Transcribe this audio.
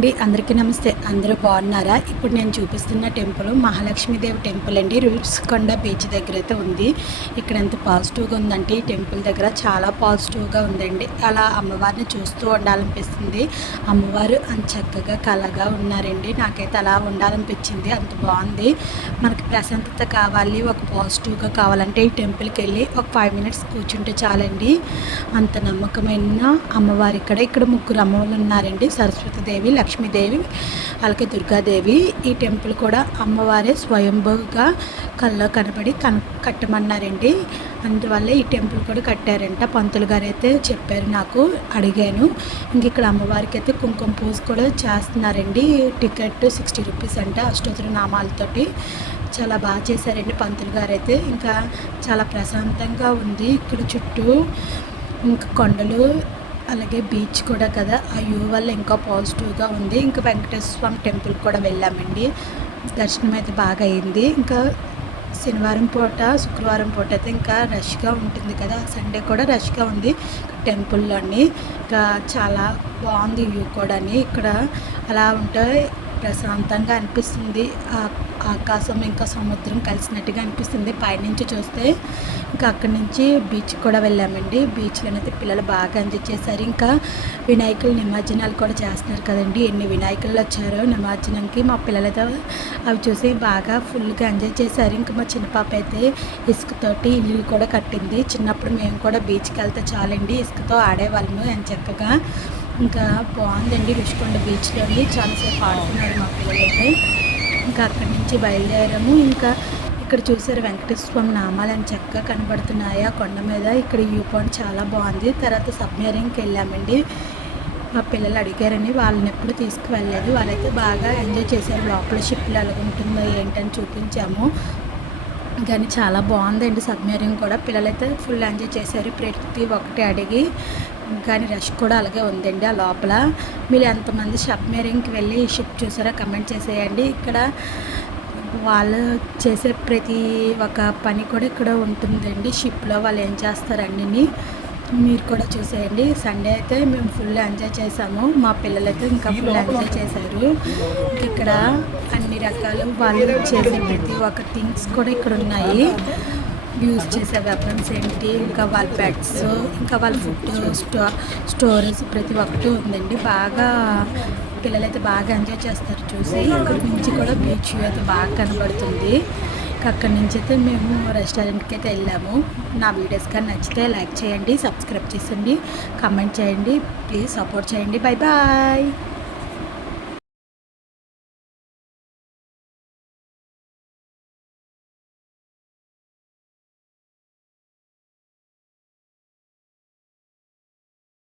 అండి, అందరికీ నమస్తే. అందరూ బాగున్నారా? ఇప్పుడు నేను చూపిస్తున్న టెంపుల్ మహాలక్ష్మీదేవి టెంపుల్ అండి. రుషికొండ బీచ్ దగ్గర అయితే ఉంది. ఇక్కడ ఎంత పాజిటివ్గా ఉందంటే ఈ టెంపుల్ దగ్గర చాలా పాజిటివ్గా ఉందండి. అలా అమ్మవారిని చూస్తూ ఉండాలనిపిస్తుంది. అమ్మవారు అంత చక్కగా కళగా ఉన్నారండి. నాకైతే అలా ఉండాలనిపించింది. అంత బాగుంది. మనకి ప్రశాంతత కావాలి, ఒక పాజిటివ్గా కావాలంటే ఈ టెంపుల్కి వెళ్ళి ఒక 5 మినిట్స్ కూర్చుంటే చాలండి. అంత నమ్మకమైన అమ్మవారు ఇక్కడ ముగ్గురు అమ్మవారు ఉన్నారండి. సరస్వతీదేవి, లక్ష్మీదేవి, అలాగే దుర్గాదేవి. ఈ టెంపుల్ కూడా అమ్మవారే స్వయంభూగా కళ్ళలో కనబడి కట్టమన్నారండి. అందువల్ల ఈ టెంపుల్ కూడా కట్టారంట. పంతులు గారు అయితే చెప్పారు, నాకు అడిగాను. ఇంక ఇక్కడ అమ్మవారికి అయితే కుంకుమ పూజ కూడా చేస్తున్నారండి. టికెట్ 60 రూపీస్ అంట. అష్టోత్తర నామాలతోటి చాలా బాగా చేశారండి పంతులు గారు అయితే. ఇంకా చాలా ప్రశాంతంగా ఉంది ఇక్కడ చుట్టూ. ఇంకా కొండలు, అలాగే బీచ్ కూడా కదా, ఆ వ్యూ వల్ల ఇంకా పాజిటివ్గా ఉంది. ఇంకా వెంకటేశ్వర స్వామి టెంపుల్కి కూడా వెళ్ళామండి. దర్శనం అయితే బాగా అయింది. ఇంకా శనివారం పూట, శుక్రవారం పూట అయితే ఇంకా రష్గా ఉంటుంది కదా, సండే కూడా రష్గా ఉంది టెంపుల్లోని. ఇంకా చాలా బాగుంది వ్యూ కూడా. ఇక్కడ అలా ఉంటే ప్రశాంతంగా అనిపిస్తుంది. ఆకాశం ఇంకా సముద్రం కలిసినట్టుగా అనిపిస్తుంది పైనుంచి చూస్తే. ఇంకా అక్కడి నుంచి బీచ్ కూడా వెళ్ళామండి. బీచ్లోనైతే పిల్లలు బాగా ఎంజాయ్ చేశారు. ఇంకా వినాయకులు నిమజ్జనాలు కూడా చేస్తున్నారు కదండి. ఎన్ని వినాయకులు వచ్చారో నిమజ్జనంకి. మా పిల్లలతో అవి చూసి బాగా ఫుల్గా ఎంజాయ్ చేశారు. ఇంకా మా చిన్న పాప అయితే ఇసుకతోటి ఇల్లు కూడా కట్టింది. చిన్నప్పుడు మేము కూడా బీచ్కి వెళ్తే చాలండి ఇసుకతో ఆడేవాళ్ళము ఎంచక్కగా. ఇంకా బాగుందండి రుషికొండ బీచ్లోని. చాలాసేపు ఆడుతున్నారు మా పిల్లలైతే. ఇంకా అక్కడి నుంచి బయలుదేరాము. ఇంకా ఇక్కడ చూసారు వెంకటేశ్వర స్వామి నామాలు అని చక్కగా కనబడుతున్నాయి ఆ కొండ మీద. ఇక్కడ వ్యూ పాయింట్ చాలా బాగుంది. తర్వాత సబ్మెరీన్కి వెళ్ళామండి. మా పిల్లలు అడిగారని వాళ్ళని ఎప్పుడు తీసుకువెళ్ళలేదు. వాళ్ళైతే బాగా ఎంజాయ్ చేశారు. లోపల షిప్లు ఎలాగుంటుందో ఏంటని చూపించాము. కానీ చాలా బాగుందండి సబ్మెరీన్ కూడా. పిల్లలైతే ఫుల్ ఎంజాయ్ చేశారు ప్రతి ఒక్కటి అడిగి. కానీ రష్ కూడా అలాగే ఉందండి ఆ లోపల. మీరు ఎంతమంది సబ్మెరీన్కి వెళ్ళి ఈ షిప్ చూసారో కమెంట్ చేసేయండి. ఇక్కడ వాళ్ళు చేసే ప్రతి ఒక్క పని కూడా ఇక్కడ ఉంటుందండి షిప్లో. వాళ్ళు ఏం చేస్తారన్నీ మీరు కూడా చూసేయండి. సండే అయితే మేము ఫుల్ ఎంజాయ్ చేసాము. మా పిల్లలైతే ఇంకా ఫుల్ ఎంజాయ్ చేశారు. ఇక్కడ అన్ని రకాలు వాళ్ళు చేసే ప్రతి ఒక్క థింగ్స్ కూడా ఇక్కడ ఉన్నాయి. యూజ్ చేసే వెపన్స్ ఏంటి, ఇంకా వాళ్ళ పెట్స్, ఇంకా వాళ్ళ ఫుడ్ స్టోరేజ్ ప్రతి ఒక్కటి ఉందండి. బాగా పిల్లలైతే బాగా ఎంజాయ్ చేస్తారు చూసి. ఇక్కడ నుంచి కూడా బీచ్ అయితే బాగా కనబడుతుంది. అక్కడి నుంచి అయితే మేము రెస్టారెంట్కి అయితే వెళ్ళాము. నా వీడియోస్ కానీ నచ్చితే లైక్ చేయండి, సబ్స్క్రైబ్ చేయండి, కామెంట్ చేయండి, ప్లీజ్ సపోర్ట్ చేయండి. Bye bye.